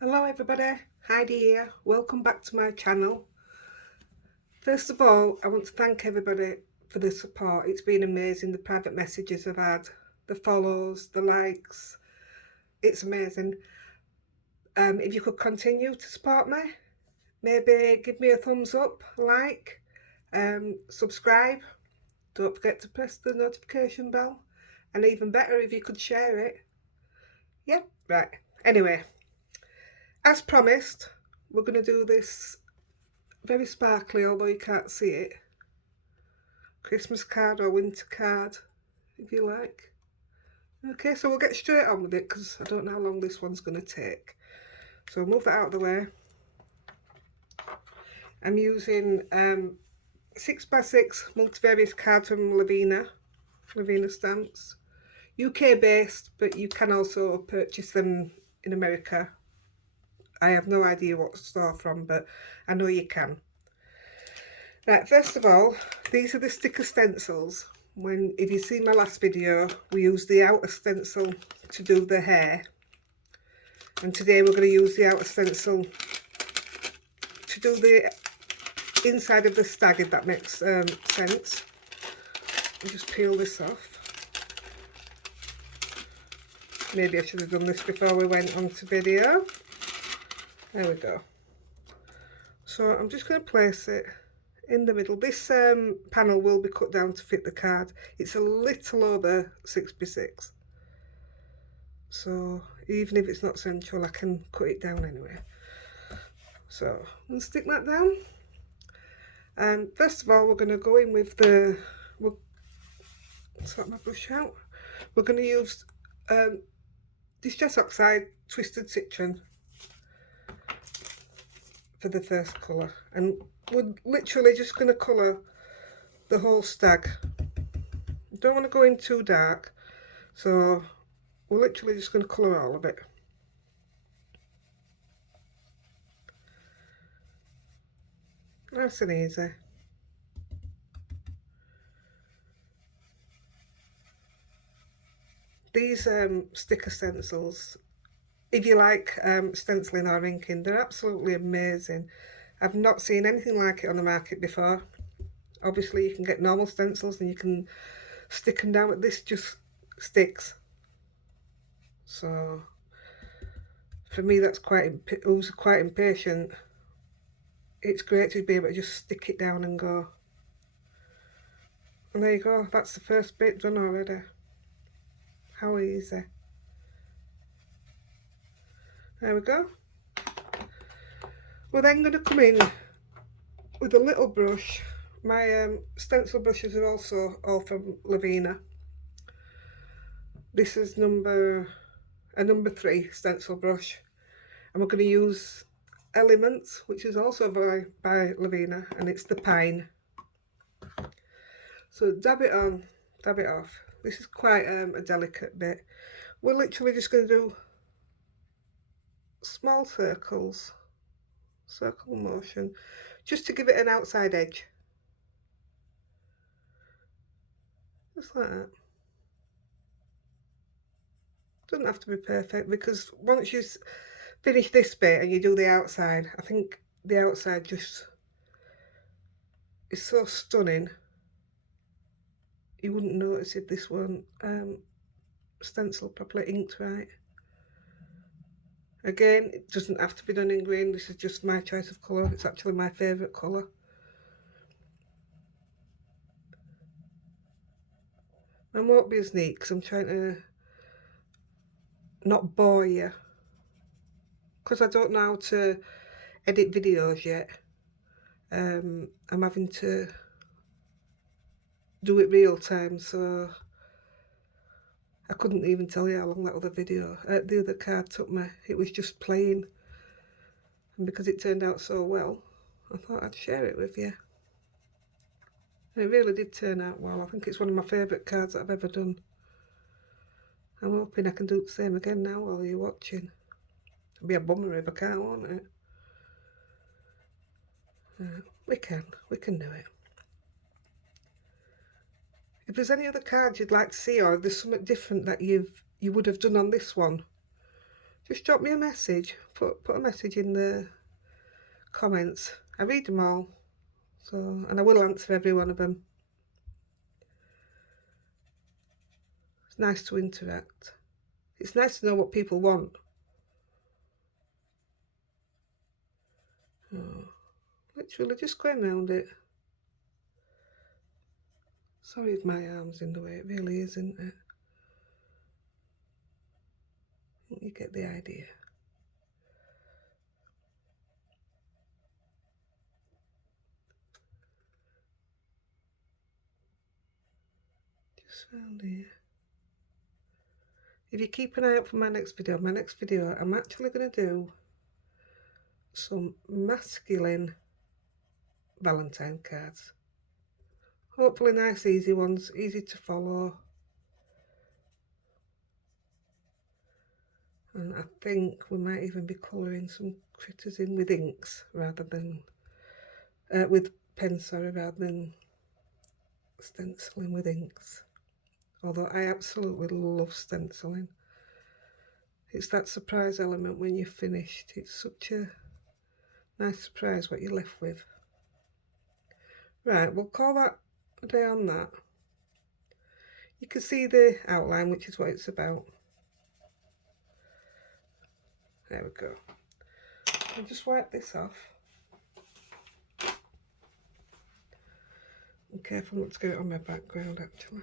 Hello everybody, Heidi here. Welcome back to my channel. First of all, I want to thank everybody for the support. It's been amazing, the private messages I've had, the follows, the likes. It's amazing. If you could continue to support me, maybe give me a thumbs up, like, subscribe. Don't forget to press the notification bell. And even better if you could share it. Yeah, right. Anyway, as promised, we're going to do this very sparkly, although you can't see it, Christmas card or winter card, if you like. Okay, so we'll get straight on with it because I don't know how long this one's going to take. So I'll move that out of the way. I'm using 6x6 multivarious cards from lavinia stamps. UK based, but you can also purchase them in America. I have no idea what store from, but I know you can. Right, first of all, these are the sticker stencils. If you've seen my last video, we used the outer stencil to do the hair, and today we're going to use the outer stencil to do the inside of the stag, if that makes sense. I'll just peel this off. Maybe I should have done this before we went on to video. There we go. So I'm just going to place it in the middle. This panel will be cut down to fit the card. It's a little over 6x6, so even if it's not central, I can cut it down anyway. So I'm going to stick that down, and first of all we're going to go in with we'll sort my brush out. We're going to use Distress Oxide Twisted Citron for the first colour, and we're literally just going to colour the whole stag. Don't want to go in too dark, so we're literally just going to colour all of it. Nice and easy. These sticker stencils, if you like stenciling or inking, they're absolutely amazing. I've not seen anything like it on the market before. Obviously you can get normal stencils and you can stick them down, but this just sticks. So for me, that's who's quite impatient, it's great to be able to just stick it down and go. And there you go, that's the first bit done already. How easy. There we go. We're then going to come in with a little brush. My stencil brushes are also all from lavinia. This is a number 3 stencil brush, and we're going to use Elements, which is also by lavinia, and it's the pine. So dab it on, dab it off. This is quite a delicate bit. We're literally just going to do small circles, circle motion, just to give it an outside edge. Just like that. Doesn't have to be perfect, because once you finish this bit and you do the outside, I think the outside just is so stunning. You wouldn't notice if this weren't stencil properly inked right. Again, it doesn't have to be done in green. This is just my choice of colour. It's actually my favourite colour. I won't be as neat because I'm trying to not bore you, because I don't know how to edit videos yet. I'm having to do it real time, so I couldn't even tell you how long that other the other card took me. It was just playing, and because it turned out so well, I thought I'd share it with you. And it really did turn out well. I think it's one of my favourite cards that I've ever done. I'm hoping I can do the same again now while you're watching. It'd be a bummer if I can't, won't it? We can do it. If there's any other cards you'd like to see, or if there's something different that you would have done on this one, just drop me a message. Put a message in the comments. I read them all, so, and I will answer every one of them. It's nice to interact. It's nice to know what people want. Oh, literally just going around it. Sorry if my arm's in the way, it really is, isn't it? You get the idea. Just around here. If you keep an eye out for my next video, I'm actually going to do some masculine Valentine cards. Hopefully nice, easy ones, easy to follow. And I think we might even be colouring some critters in with inks rather than, with pens, sorry, rather than stenciling with inks. Although I absolutely love stenciling. It's that surprise element when you're finished. It's such a nice surprise what you're left with. Right, we'll call that a day on that. You can see the outline, which is what it's about. There we go. I'll just wipe this off. I'm careful not to get it on my background, actually.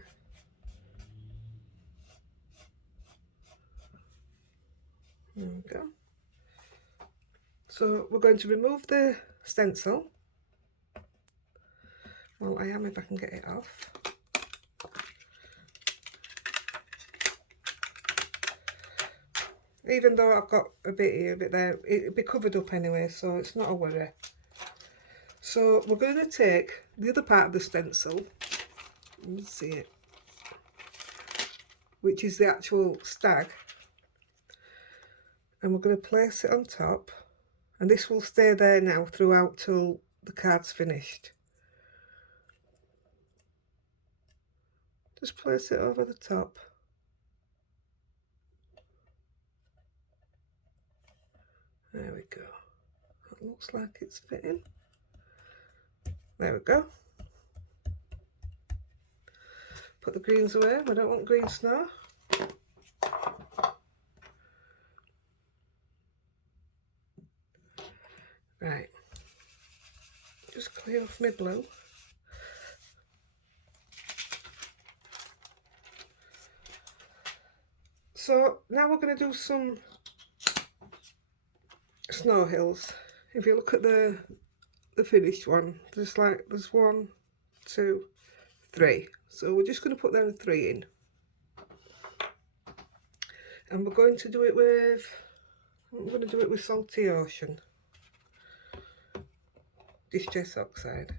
There we go. So we're going to remove the stencil. Well, I am if I can get it off. Even though I've got a bit here, a bit there, it'll be covered up anyway, so it's not a worry. So we're going to take the other part of the stencil, you can see it, which is the actual stag, and we're going to place it on top, and this will stay there now throughout till the card's finished. Just place it over the top. There we go. That looks like it's fitting. There we go. Put the greens away, we don't want green snow. Right, just clear off my blue. So now we're going to do some snow hills. If you look at the finished one, there's 1, 2, 3. So we're just going to put them 3 in, and we're going to do it with, I'm going to do it with Salty Ocean Distress Oxide.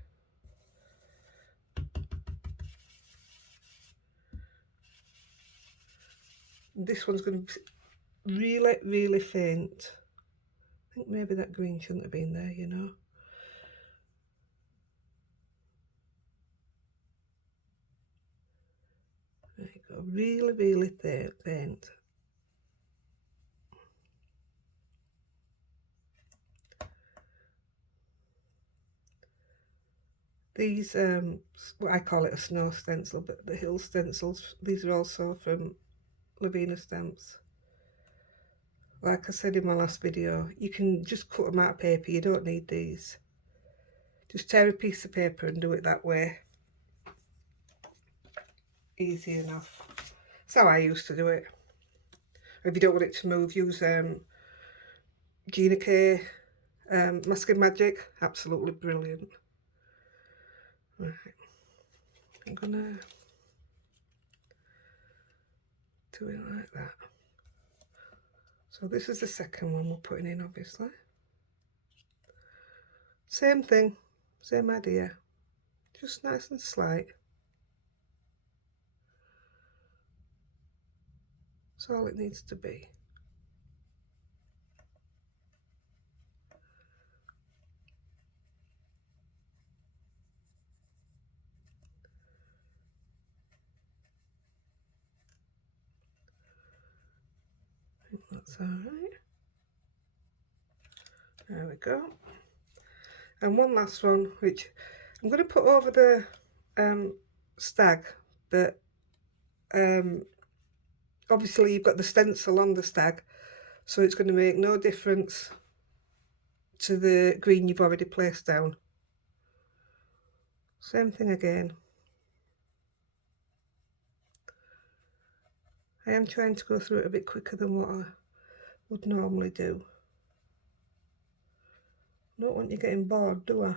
This one's going to be really, really faint. I think maybe that green shouldn't have been there, you know. There you go, really, really faint. These, well, I call it a snow stencil, but the hill stencils, these are also from Lavinia stamps. Like I said in my last video, you can just cut them out of paper, you don't need these. Just tear a piece of paper and do it that way. Easy enough. That's how I used to do it. If you don't want it to move, use Gina K Masking Magic. Absolutely brilliant. Right, I'm gonna do it like that. So this is the second one we're putting in, obviously. Same thing, same idea, just nice and slight. That's all it needs to be. That's all right. There we go. And one last one, which I'm going to put over the stag, but obviously you've got the stencil on the stag, so it's going to make no difference to the green you've already placed down. Same thing again. I am trying to go through it a bit quicker than what I would normally do. I don't want you getting bored, do I?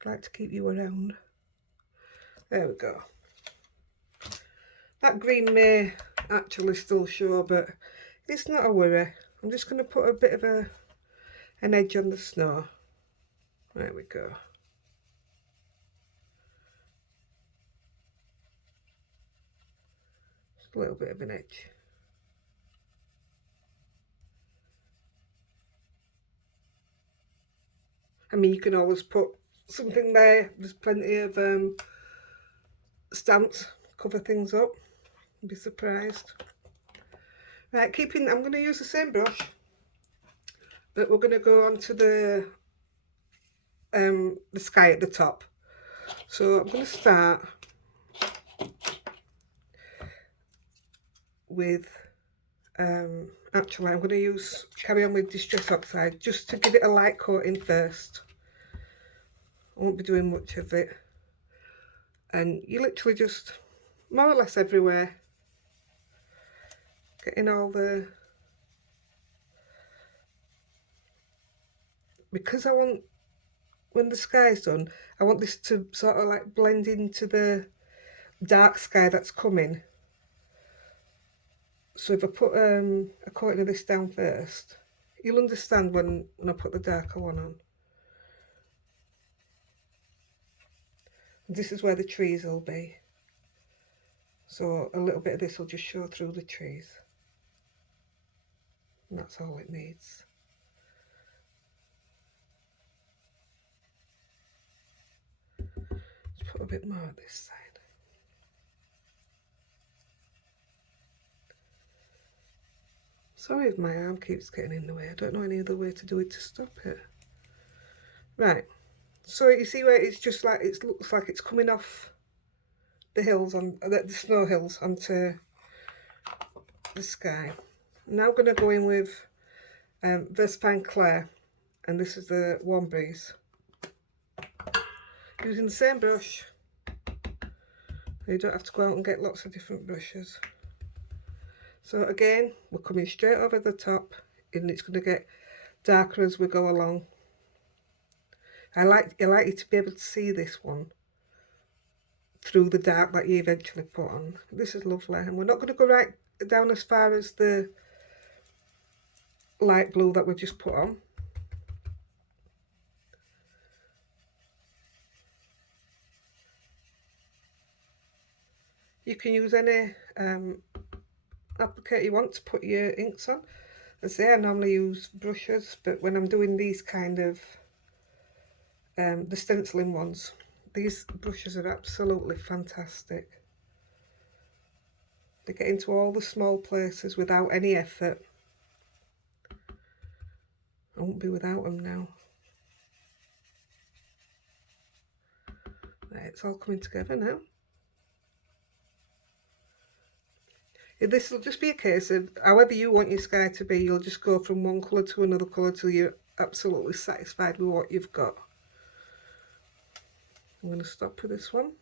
I'd like to keep you around. There we go. That green may actually still show, but it's not a worry. I'm just going to put a bit of an edge on the snow. There we go. Just a little bit of an edge. I mean, you can always put something there. There's plenty of stamps, cover things up. You'd be surprised. Right, I'm going to use the same brush, but we're going to go on to the sky at the top. So I'm going to start with, actually I'm going to carry on with Distress Oxide just to give it a light coating first. I won't be doing much of it. And you literally just, more or less everywhere, getting all the, because I want, when the sky's done, I want this to sort of like blend into the dark sky that's coming. So if I put a coating of this down first, you'll understand when I put the darker one on. And this is where the trees will be. So a little bit of this will just show through the trees. And that's all it needs. Let's put a bit more at this side. Sorry if my arm keeps getting in the way. I don't know any other way to do it to stop it. Right. So you see where it's just like, it looks like it's coming off the hills, on the snow hills, onto the sky. Now I'm going to go in with Versfine Clair, and this is the Warm Breeze. Using the same brush. You don't have to go out and get lots of different brushes. So again, we're coming straight over the top, and it's going to get darker as we go along. I like you to be able to see this one through the dark that you eventually put on. This is lovely, and we're not going to go right down as far as the light blue that we've just put on. You can use any applicator you want to put your inks on. As I say, I normally use brushes, but when I'm doing these kind of the stenciling ones, these brushes are absolutely fantastic. They get into all the small places without any effort. I won't be without them now. Right, it's all coming together now. This will just be a case of however you want your sky to be, you'll just go from one colour to another colour till you're absolutely satisfied with what you've got. I'm going to stop with this one,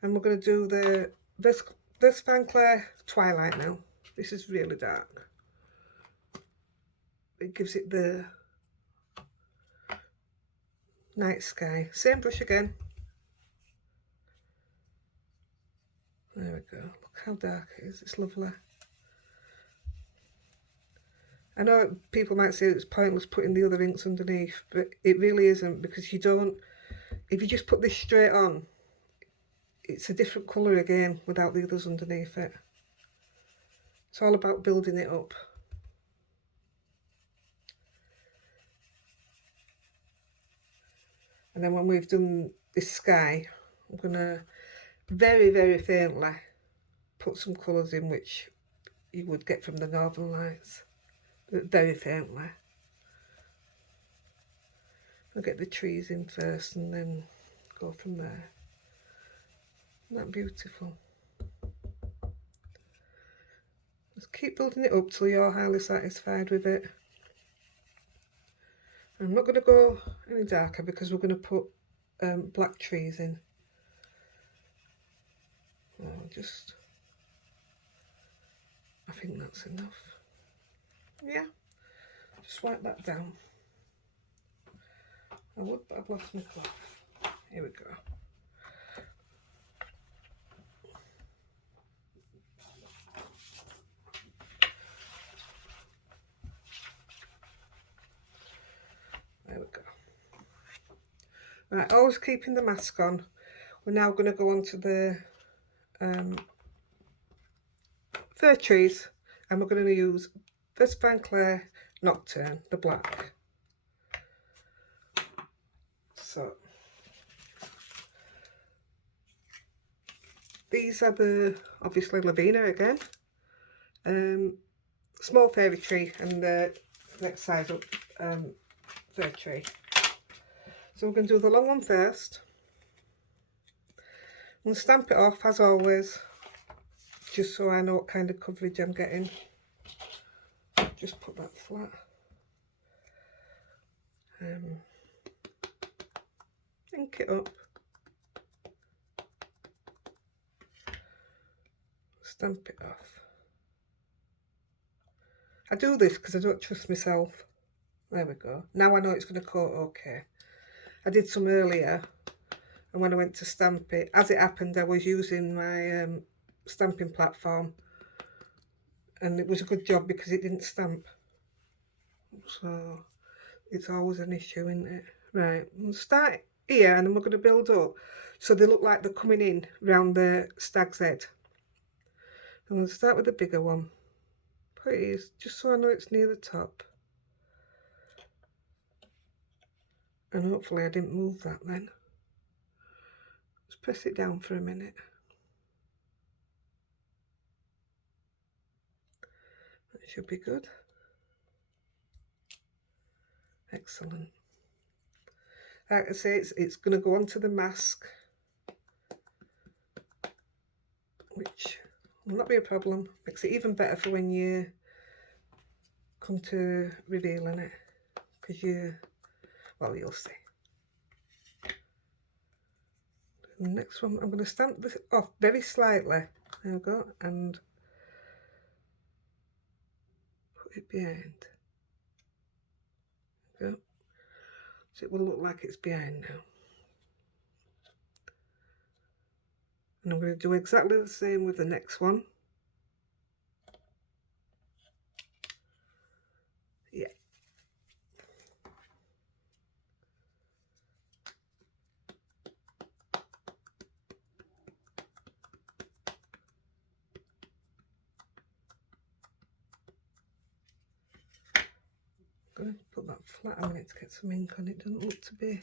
and we're going to do the Versfine Clair Twilight now. This is really dark. It gives it the night sky. Same brush again. There we go. Look how dark it is. It's lovely. I know people might say it's pointless putting the other inks underneath, but it really isn't, because you don't, if you just put this straight on, it's a different colour again without the others underneath it. It's all about building it up. And then when we've done this sky, I'm going to very, very faintly put some colours in which you would get from the Northern Lights, very faintly. I'll get the trees in first and then go from there. Isn't that beautiful? Just keep building it up till you're highly satisfied with it. I'm not going to go any darker because we're going to put black trees in. I think that's enough. Yeah, just wipe that down. I would, but I've lost my cloth. Here we go. There we go. Right, always keeping the mask on. We're now going to go on to the fir trees, and we're going to use Fine Clay Nocturne, the black. So these are the, obviously, lavinia again, small fairy tree, and the next size up fir tree. So we're going to do the long one first. I'm going to stamp it off as always, just so I know what kind of coverage I'm getting. Just put that flat. Ink it up. Stamp it off. I do this because I don't trust myself. There we go. Now I know it's going to coat okay. I did some earlier, and when I went to stamp it, as it happened, I was using my stamping platform, and it was a good job because it didn't stamp. So it's always an issue, isn't it? Right, we'll start here, and then we're going to build up so they look like they're coming in round the stag's head. I'm going to start with the bigger one, please, just so I know it's near the top. And hopefully I didn't move that then. Just press it down for a minute. That should be good. Excellent. Like I say, it's going to go onto the mask, which will not be a problem. Makes it even better for when you come to revealing it, because well, you'll see. The next one, I'm going to stamp this off very slightly. There we go, and put it behind. There we go. So it will look like it's behind now. And I'm going to do exactly the same with the next one. Yeah. I'm going to put that flat a minute to get some ink on. It doesn't look to be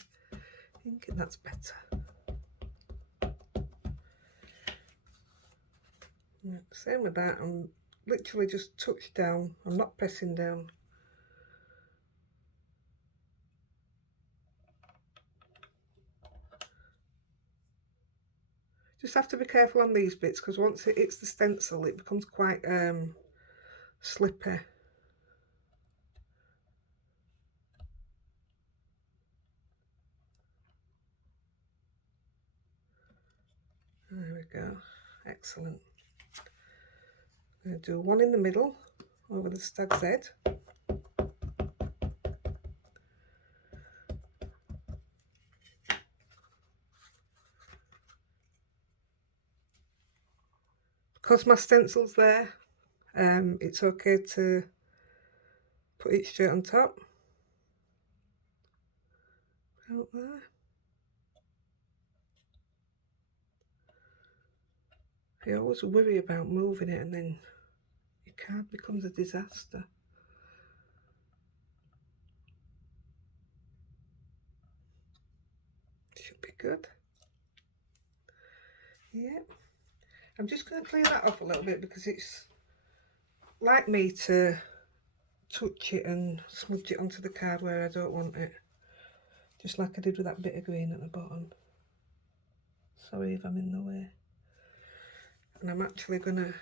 inky. That's better. Yeah, same with that. I'm literally just touch down. I'm not pressing down. Just have to be careful on these bits, because once it hits the stencil, it becomes quite slippy. There we go. Excellent. I'm going to do one in the middle over the stag's head. Because my stencil's there, it's okay to put it straight on top. Out there. I always worry about moving it and then your card becomes a disaster. Should be good. Yeah. I'm just going to clean that off a little bit because it's like me to touch it and smudge it onto the card where I don't want it. Just like I did with that bit of green at the bottom. Sorry if I'm in the way. And I'm actually going to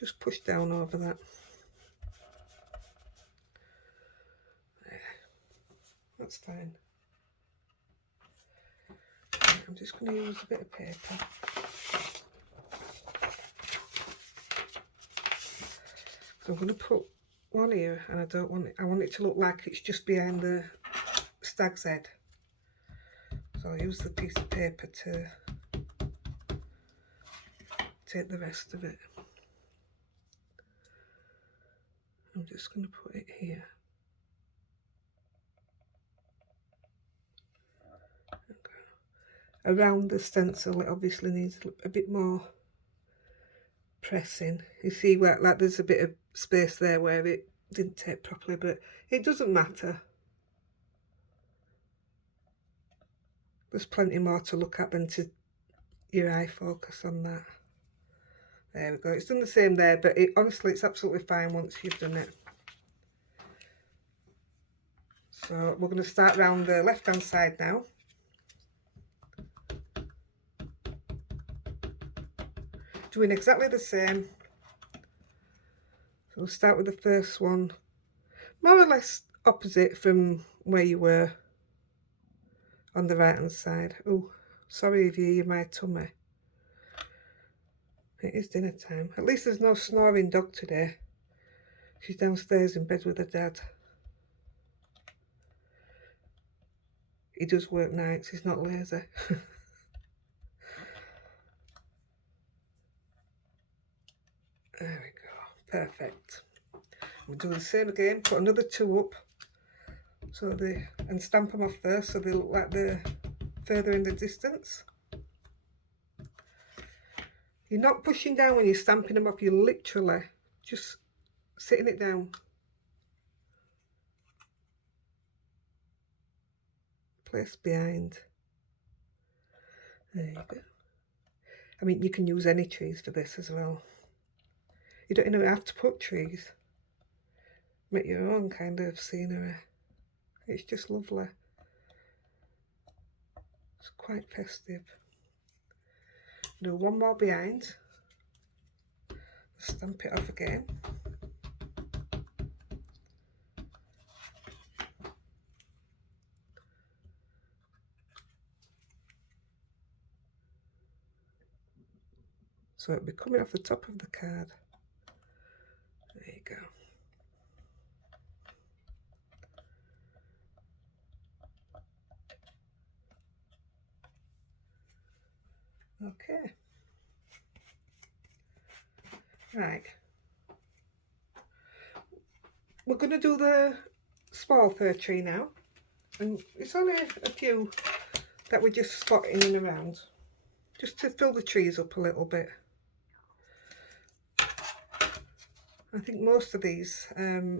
just push down over that. There. That's fine. I'm just going to use a bit of paper. So I'm going to put one here, and I don't want it. I want it to look like it's just behind the stag's head. So I'll use the piece of paper to take the rest of it. I'm just going to put it here. Around the stencil, it obviously needs a bit more pressing. You see where, like, there's a bit of space there where it didn't tape properly, but it doesn't matter. There's plenty more to look at than to your eye focus on that. There we go. It's done the same there, but honestly, it's absolutely fine once you've done it. So we're going to start round the left-hand side now. Doing exactly the same. So we'll start with the first one, more or less opposite from where you were on the right hand side. Oh, sorry if you hear my tummy. It is dinner time. At least there's no snoring dog today. She's downstairs in bed with her dad. He does work nights, he's not lazy. There we go, perfect. We'll do the same again, put another two up, and stamp them off first so they look like they're further in the distance. You're not pushing down when you're stamping them off, you're literally just sitting it down. Place behind. There you go. I mean, you can use any trees for this as well. You don't even have to put trees. Make your own kind of scenery. It's just lovely. It's quite festive. Do one more behind. Stamp it off again. So it'll be coming off the top of the card. There you go. Okay. Right. We're going to do the small fir tree now. And it's only a few that we're just spotting in around. Just to fill the trees up a little bit. I think most of these are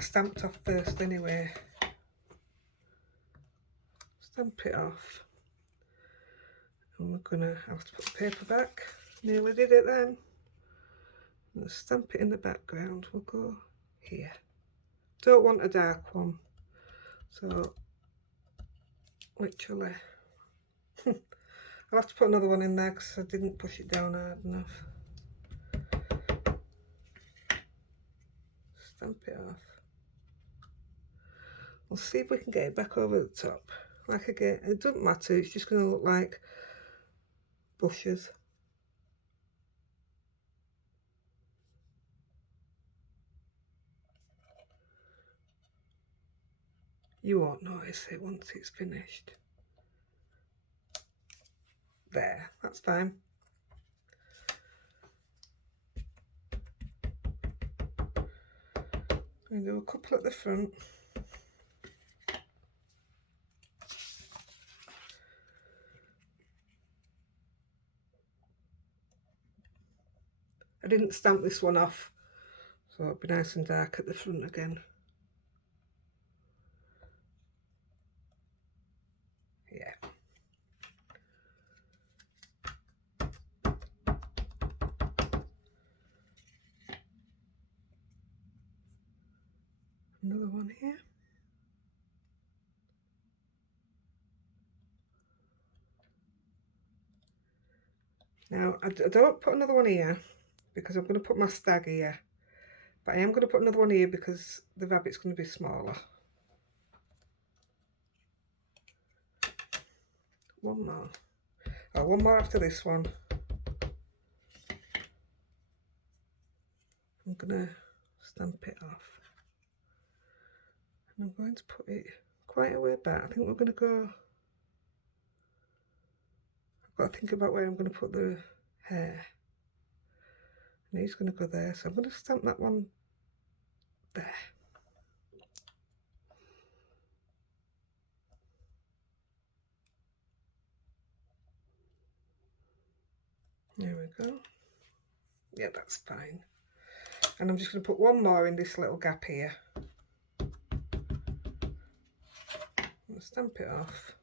stamped off first anyway. Stamp it off. And we're going to have to put the paper back. Nearly did it then. Let's stamp it in the background. We'll go here. Don't want a dark one. So, literally. I'll have to put another one in there because I didn't push it down hard enough. Stamp it off. We'll see if we can get it back over the top. Like again, it doesn't matter, it's just going to look like bushes. You won't notice it once it's finished. There, that's fine. I'm going to do a couple at the front. I didn't stamp this one off, so it'll be nice and dark at the front again. Yeah. Another one here. Now I don't put another one here because I'm going to put my stag here, but I am going to put another one here because the rabbit's going to be smaller. One more. Oh, one more after this one. I'm going to stamp it off. And I'm going to put it quite a way back. I think we're going to go... I've got to think about where I'm going to put the hair. And he's going to go there, so I'm going to stamp that one there. There we go. Yeah, that's fine. And I'm just going to put one more in this little gap here. I'll stamp it off.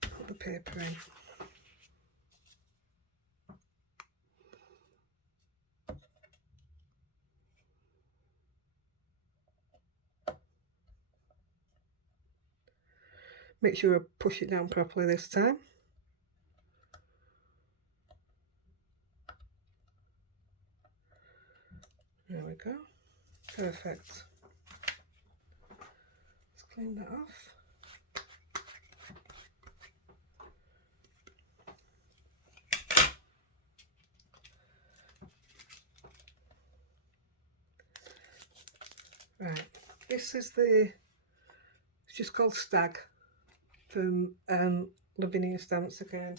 Put the paper in. Make sure I push it down properly this time. There we go. Perfect. Let's clean that off. Right, this is it's just called Stag from Lavinia Stamps again.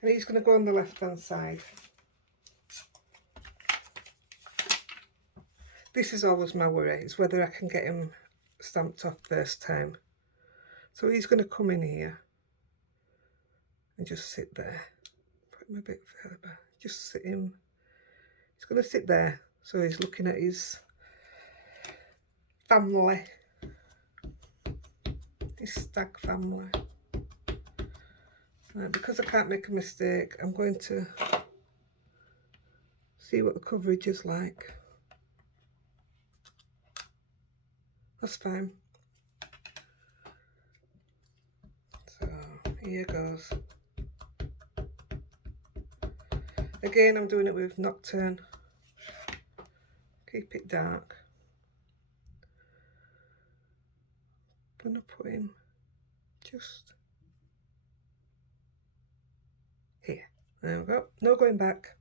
And he's going to go on the left hand side. This is always my worry, is whether I can get him stamped off first time. So he's going to come in here and just sit there. Put him a bit further back. Just sit him. He's going to sit there. So he's looking at his family. His stag family. Right, because I can't make a mistake, I'm going to see what the coverage is like. That's fine. So here goes. Again, I'm doing it with Nocturne. Keep it dark. I'm gonna put him just here. There we go. No going back.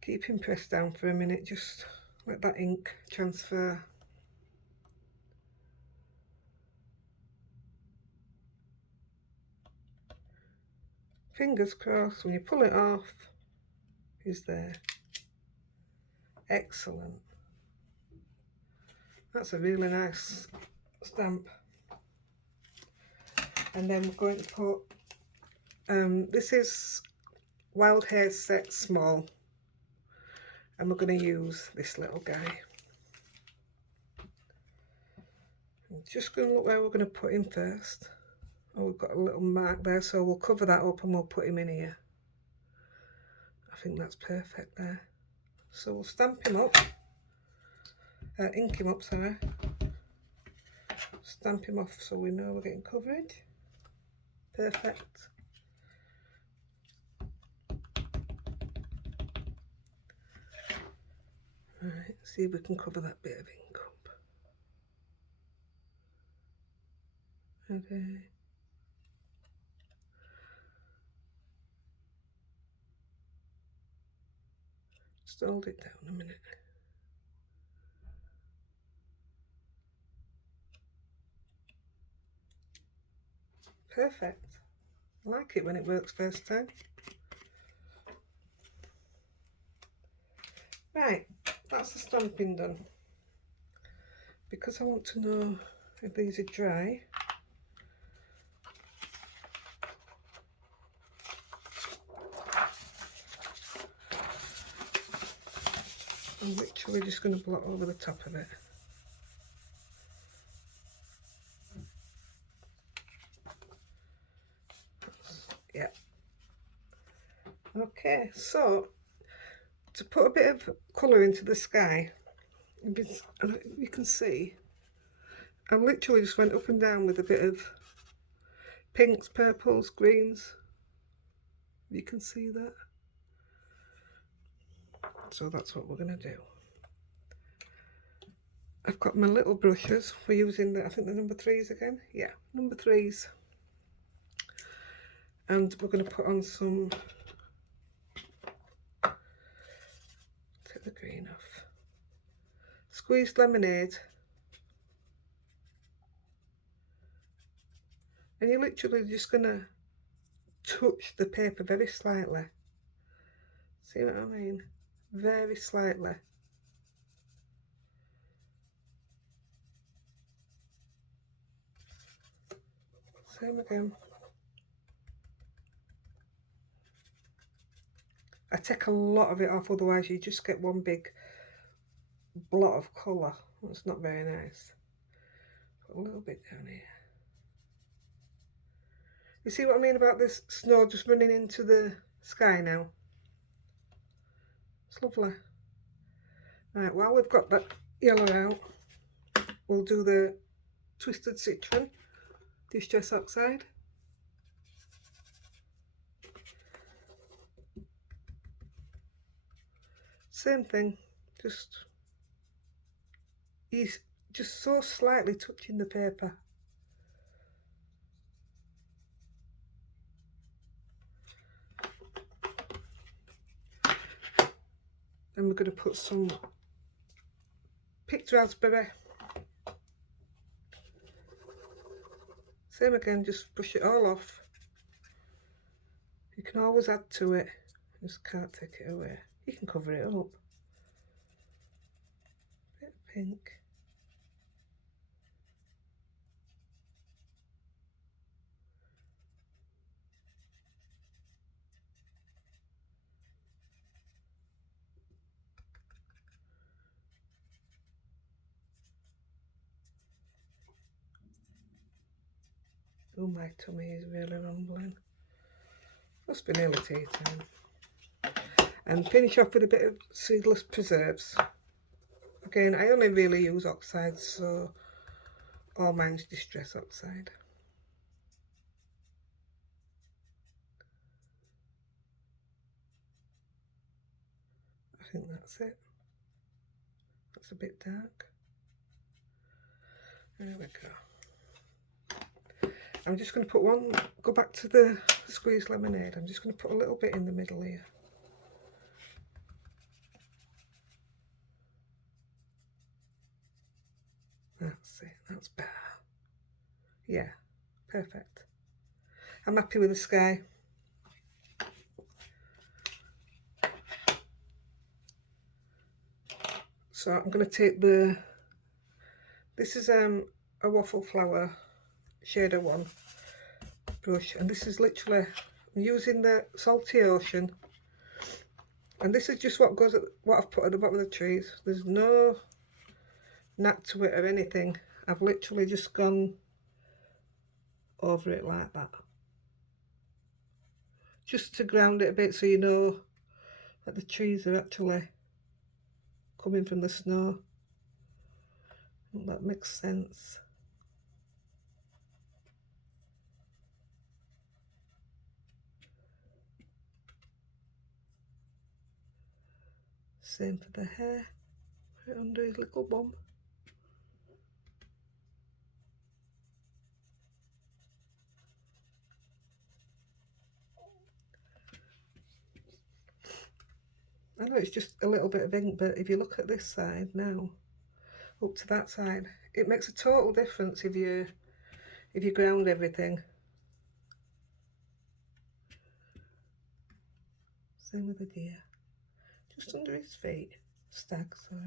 Keep him pressed down for a minute, just let that ink transfer. Fingers crossed, when you pull it off, he's there. Excellent. That's a really nice stamp. And then we're going to put, this is Wild Hair Set Small. And we're going to use this little guy. I'm just going to look where we're going to put him first. Oh, we've got a little mark there, so we'll cover that up and we'll put him in here. I think that's perfect there. So we'll stamp him up, ink him up, sorry. Stamp him off so we know we're getting coverage. Perfect. Right, see if we can cover that bit of ink up. Okay. Just hold it down a minute. Perfect. I like it when it works first time. Right, that's the stamping done. Because I want to know if these are dry, I'm literally just going to blot over the top of it. Yeah. Okay, so to put a bit of colour into the sky, you can see, I literally just went up and down with a bit of pinks, purples, greens. You can see that. So that's what we're going to do. I've got my little brushes. We're using the, I think the number 3s again. Yeah, number 3s. And we're going to put on some, take the green off, squeezed lemonade. And you're literally just going to touch the paper very slightly. See what I mean? Very slightly. Same again. I take a lot of it off, otherwise you just get one big blot of colour. That's not very nice. Put a little bit down here. You see what I mean about this snow just running into the sky now? It's lovely. Right, while we've got that yellow out, we'll do the Twisted Citron Distress Oxide. Same thing, he's just so slightly touching the paper. And we're going to put some picked raspberry. Same again, just brush it all off. You can always add to it, just can't take it away. You can cover it up. Bit of pink. Oh, my tummy is really rumbling. Must be nearly tea time. And finish off with a bit of seedless preserves. Again, I only really use oxides, so all mine's Distress Oxide. I think that's it. That's a bit dark. There we go. I'm just going to put one, go back to the squeezed lemonade. I'm just going to put a little bit in the middle here. That's it, that's better. Yeah, perfect. I'm happy with the sky. So I'm going to take this is a waffle flower shader one brush, and this is literally, I'm using the Salty Ocean, and this is just what I've put at the bottom of the trees. There's no knack to it or anything. I've literally just gone over it like that, just to ground it a bit, so you know that the trees are actually coming from the snow. I think that makes sense. Same for the hair, put it under his little bum. I know it's just a little bit of ink, but if you look at this side now, up to that side, it makes a total difference if you ground everything. Same with the deer, just under his feet. Stag, sorry.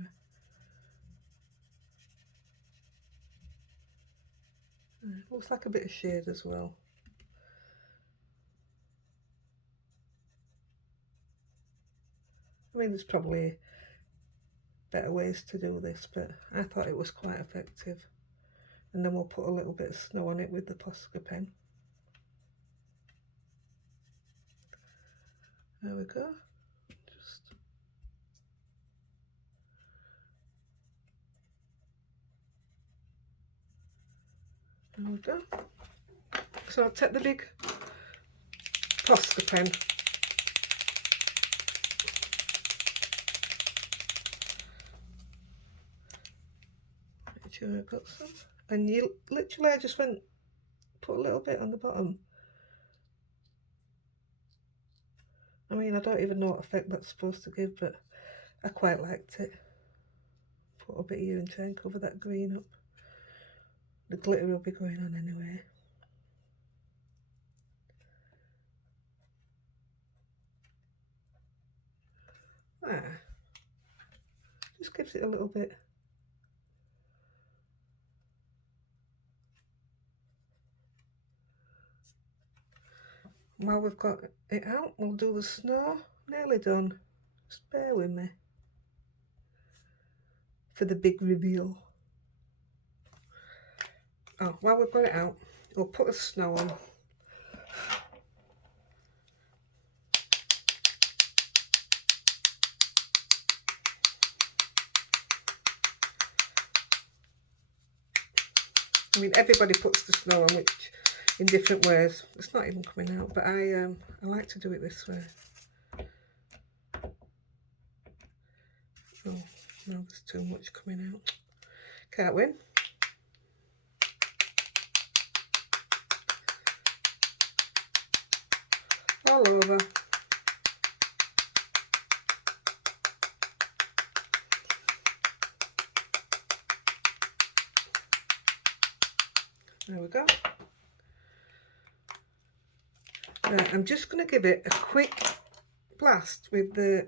Looks like a bit of shade as well. I mean, there's probably better ways to do this, but I thought it was quite effective. And then we'll put a little bit of snow on it with the Posca pen. There we go. Just There we go. So I'll take the big Posca pen. Make sure I've got some. And you literally, I just went, put a little bit on the bottom. I mean, I don't even know what effect that's supposed to give, but I quite liked it. Put a bit here and try and cover that green up. The glitter will be going on anyway. Just gives it a little bit. While we've got it out, we'll do the snow. Nearly done. Just bear with me for the big reveal. Oh, while we've got it out, we'll put the snow on. I mean, everybody puts the snow on, which in different ways. It's not even coming out, but I like to do it this way. Oh, no, there's too much coming out. Can't win. All over. There we go. Right, I'm just going to give it a quick blast with the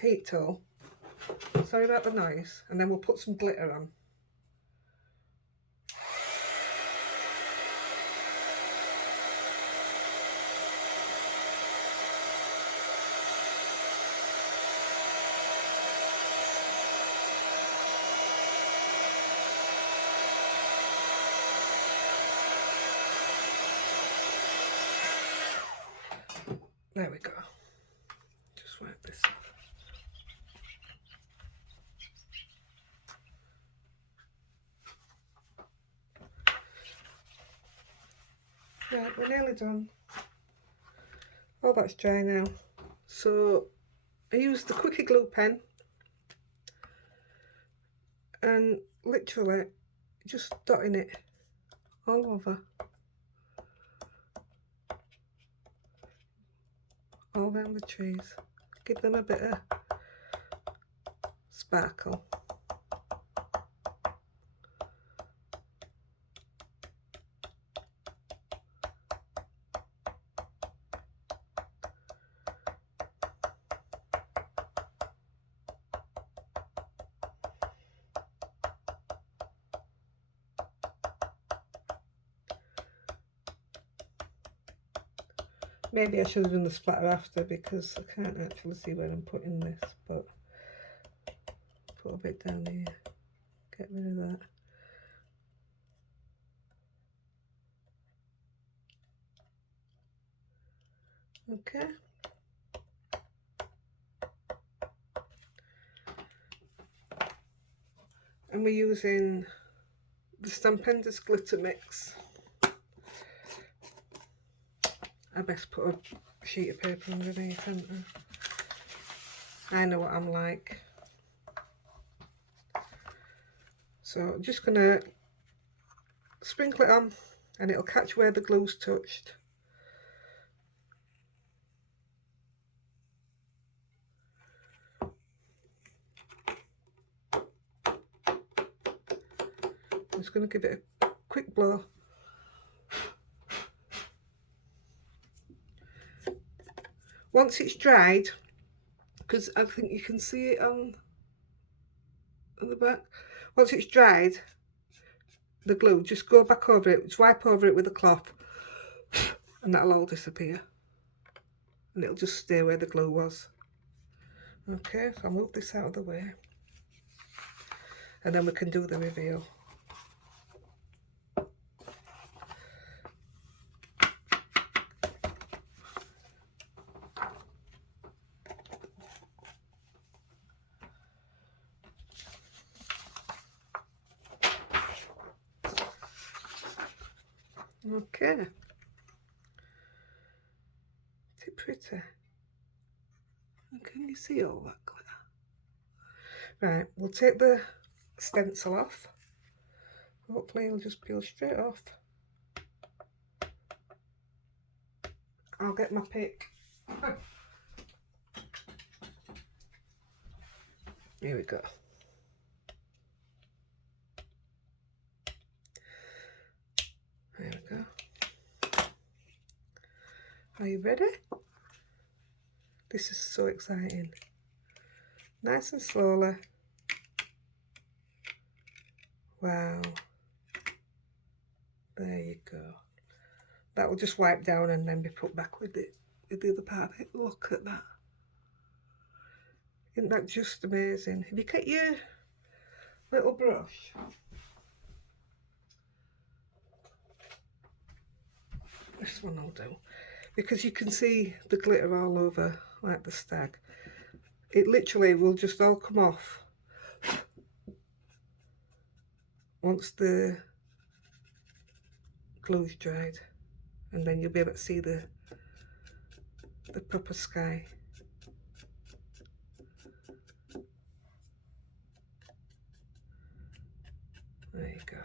heat tool. Sorry about the noise. And then we'll put some glitter on. There we go. Just wipe this off. Right, we're nearly done. Oh, that's dry now. So I used the Quickie glue pen and literally just dotting it all over. All around the trees. Give them a bit of sparkle. Maybe I should have done the splatter after because I can't actually see where I'm putting this, but put a bit down here, get rid of that. Okay. And we're using the Stampendous Glitter Mix. I best put a sheet of paper underneath, haven't I know what I'm like. So I'm just going to sprinkle it on and it'll catch where the glue's touched. I'm just going to give it a quick blow. Once it's dried, because I think you can see it on the back, once it's dried, the glue, just go back over it, just wipe over it with a cloth and that'll all disappear and it'll just stay where the glue was. Okay, so I'll move this out of the way and then we can do the reveal. Okay. Is it pretty? Can you see all that glitter? Right, we'll take the stencil off. Hopefully it'll just peel straight off. I'll get my pick. Here we go. There we go. Are you ready? This is so exciting. Nice and slowly. Wow. There you go. That will just wipe down and then be put back with the other part of it. Look at that. Isn't that just amazing? If you get your little brush, this one I'll do, because you can see the glitter all over like the stag. It literally will just all come off once the glue's dried, and then you'll be able to see the proper sky. There you go.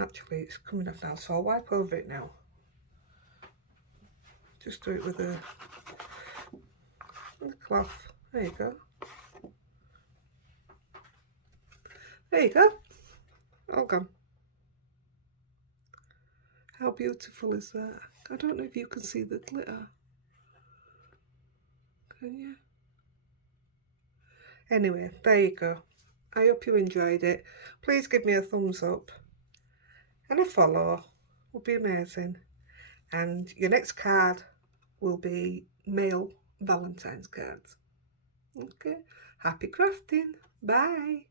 Actually, it's coming off now, so I'll wipe over it now. Just do it with a cloth. There you go. There you go. All gone. How beautiful is that? I don't know if you can see the glitter. Can you? Anyway, there you go. I hope you enjoyed it. Please give me a thumbs up and a follow. Would be amazing. And your next card will be male Valentine's cards. Okay. Happy crafting. Bye.